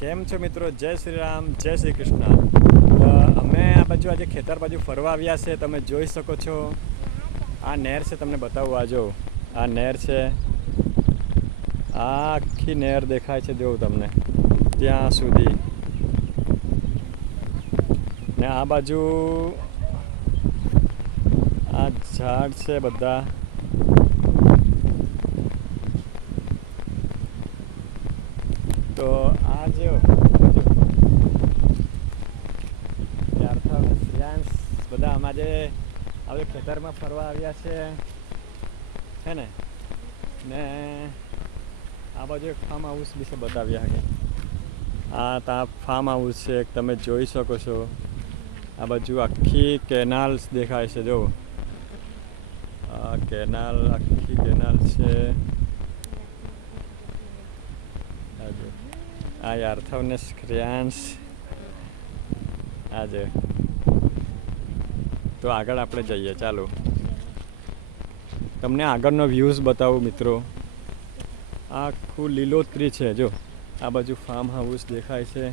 કેમ છો મિત્રો? જય શ્રી રામ, જય શ્રી કૃષ્ણ. અમે આ બાજુ આજે ખેતર બાજુ ફરવા આવ્યા છે. તમે જોઈ શકો છો આ નહેર છે, તમને બતાવું. આ જો આ નહેર છે, આ આખી નહેર દેખાય છે, જોઉં તમને ત્યાં સુધી. ને આ બાજુ આ ઝાડ છે બધા. તો આ જો શ્રેયાંશ બધા આમાં જે હવે ખેતરમાં ફરવા આવ્યા છે હે ને આ બાજુ એક ફાર્મ હાઉસ વિશે બતાવ્યા કે આ ત્યાં ફાર્મ હાઉસ છે, તમે જોઈ શકો છો. આ બાજુ આખી કેનાલ્સ દેખાય છે, જો આ કેનાલ, આખી કેનાલ છે. આ યાર્થવને શ્રેયાંશ આજે. તો આગળ આપણે જઈએ, ચાલો તમને આગળનો વ્યૂઝ બતાવું મિત્રો. આખું લીલોતરી છે, જો આ બાજુ ફાર્મ હાઉસ દેખાય છે.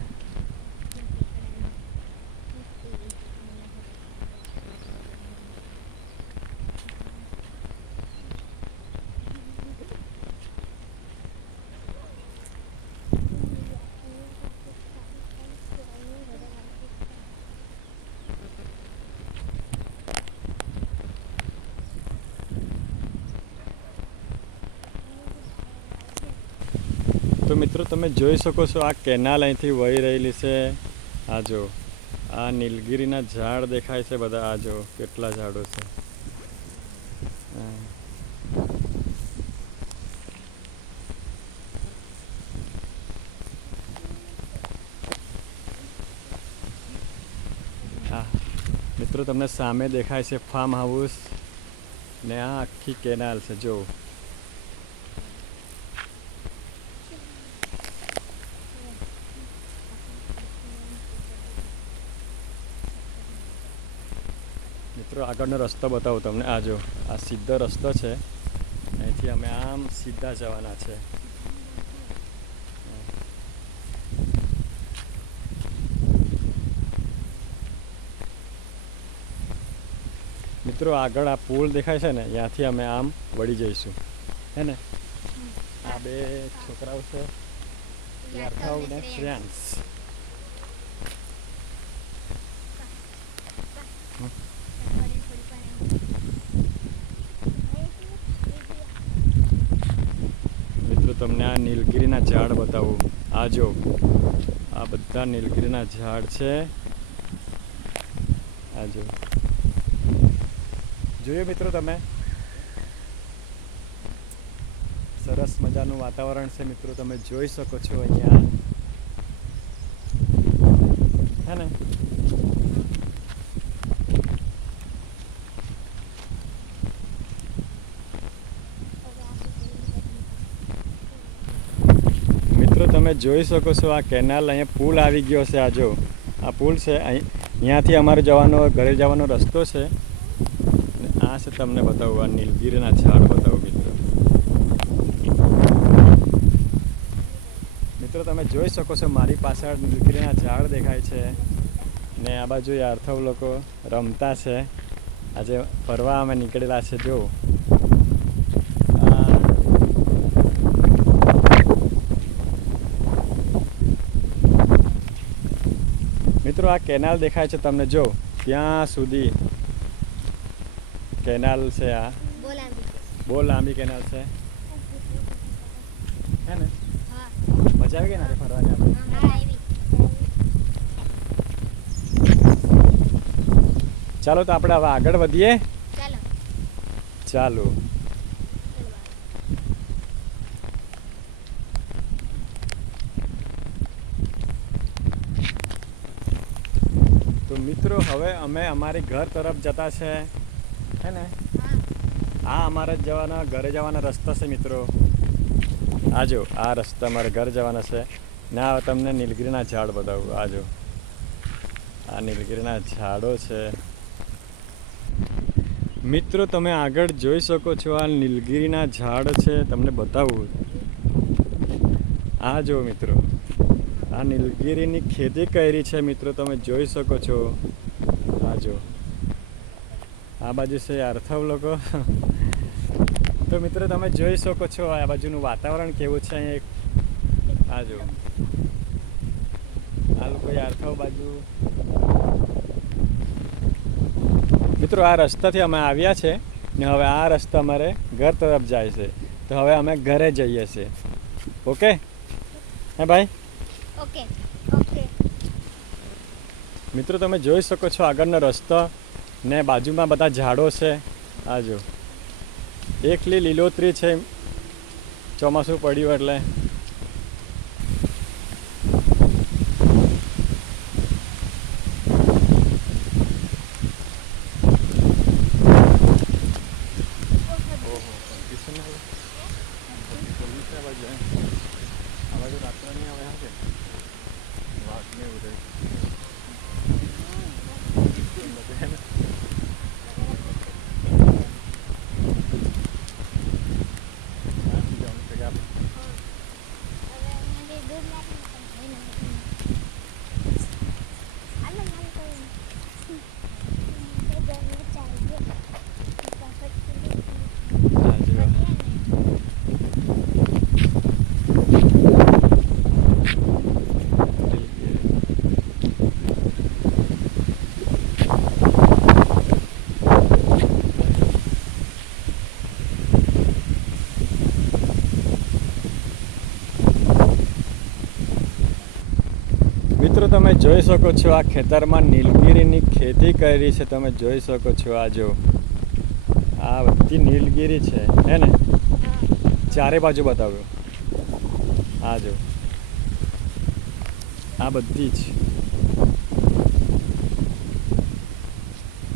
તો મિત્રો તમે જોઈ શકો છો આ કેનાલ અહીંથી વહી રહેલી છે. આ જો આ નીલગિરીના ઝાડ દેખાય છે બધા. આ જો કેટલા ઝાડો છે. હા મિત્રો, તમને સામે દેખાય છે ફાર્મ હાઉસ ને આ આખી કેનાલ છે, જો મિત્રો. આગળનો રસ્તો બતાવું તમને. આ જો આ સીધો રસ્તો છે, અહીંથી અમે આમ સીધા જવાના છે. મિત્રો આગળ આ પુલ દેખાય છે ને, ત્યાંથી અમે આમ વળી જઈશું, હે ને. આ બે છોકરાઓ છે, યાર્થવ ને શ્રેયાંશ. મિત્રો તમને આ નીલગિરીના ઝાડ બતાવું. આ જો આ બધા નીલગિરીના ઝાડ છે. આ જો જોયું મિત્રો તમે, સરસ મજાનું વાતાવરણ છે મિત્રો. તમે જોઈ શકો છો અહીંયા, હે ને. મિત્રો તમે જોઈ શકો છો આ કેનાલ, અહીંયા પુલ આવી ગયો છે. આ જો આ પુલ છે, અહીંયાથી અમારે જવાનો, ઘરે જવાનો રસ્તો છે. આ છે, તમને બતાવું આ નીલગિરીના ઝાડ બતાવું મિત્રો. મિત્રો તમે જોઈ શકો છો મારી પાછળ નીલગિરીના ઝાડ દેખાય છે ને આ બાજુ યાર્થવ લોકો રમતા છે. આજે ફરવા અમે નીકળેલા છે. જો મિત્રો આ કેનાલ દેખાય છે તમને, જો ત્યાં સુધી કેનાલ છે. આ બહુ લાંબી કેનાલ છે, હે ને. મજા આવી ગઈ ને ફરવાની આપણે. ચાલો તો આપણે હવે આગળ વધીએ. ચાલો. તો મિત્રો હવે અમે અમારી ઘર તરફ જતા છે, હે ને. આ અમારે જવાના, ઘરે જવાના રસ્તા છે મિત્રો. આ જો આ રસ્તા અમારે ઘર જવાના છે ને. આ તમને નીલગિરીના ઝાડ બતાવું. આ જો આ નીલગિરીના ઝાડો છે મિત્રો. તમે આગળ જોઈ શકો છો આ નીલગિરીના ઝાડ છે, તમને બતાવું. આ જો મિત્રો આ નીલગીરીની ખેતી કરી છે મિત્રો, તમે જોઈ શકો છો. આ જો આ બાજુ છે આર્થવ લોકો. તો મિત્રો તમે જોઈ શકો છો આ બાજુનું વાતાવરણ કેવું છે. અહીંયા આ જો આ લોકો આર્થવ બાજુ. મિત્રો આ રસ્તાથી અમે આવ્યા છે ને હવે આ રસ્તા અમારે ઘર તરફ જાય છે. તો હવે અમે ઘરે જઈએ છીએ. ઓકે હે ભાઈ? Okay okay. મિત્રો તમે જોઈ શકો છો આગળનો રસ્તો ને બાજુમાં બધા ઝાડો છે. આ જો એકલી લીલોતરી છે, ચોમાસું પડ્યું એટલે. મિત્રો તમે જોઈ શકો છો આ ખેતરમાં નીલગીરીની ખેતી કરી છે. તમે જોઈ શકો છો આ જો આ બધી નીલગીરી છે હે ને, ચારે બાજુ બતાવ્યો. આ જો આ બધી જ.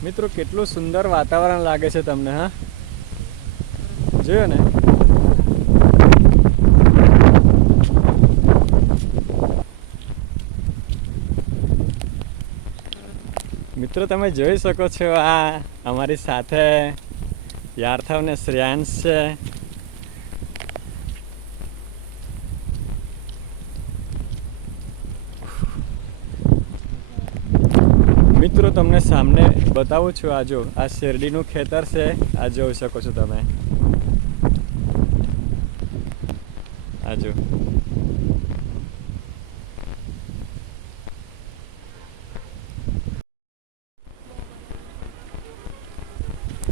મિત્રો કેટલું સુંદર વાતાવરણ લાગે છે તમને. હા જોયું ને? મિત્રો તમે જોઈ શકો છો આ અમારી સાથે યાર્થવ ને શ્રેયાંશ છે. મિત્રો તમને સામને બતાવું છું. આ જો આ શેરડીનું ખેતર છે. આ જોઈ શકો છો તમે. આ જો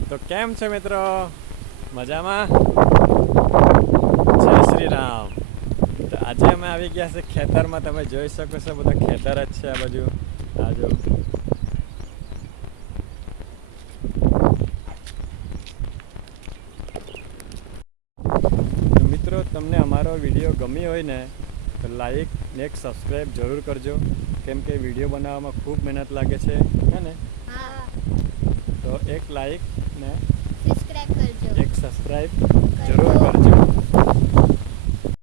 તો કેમ છે મિત્રો? મજામાં? જય શ્રી રામ. તો આજે અમે આવી ગયા છે ખેતરમાં. તમે જોઈ શકો છો બધા ખેતર જ છે આ બાજુ. આ જો મિત્રો તમને અમારો વિડીયો ગમ્યો હોય ને તો લાઈક ને એક સબસ્ક્રાઈબ જરૂર કરજો, કેમ કે વિડીયો બનાવવામાં ખૂબ મહેનત લાગે છે હે ને. તો એક લાઈક ને સબસ્ક્રાઇબ કરજો. એક સબસ્ક્રાઈબ જરૂર કરજો.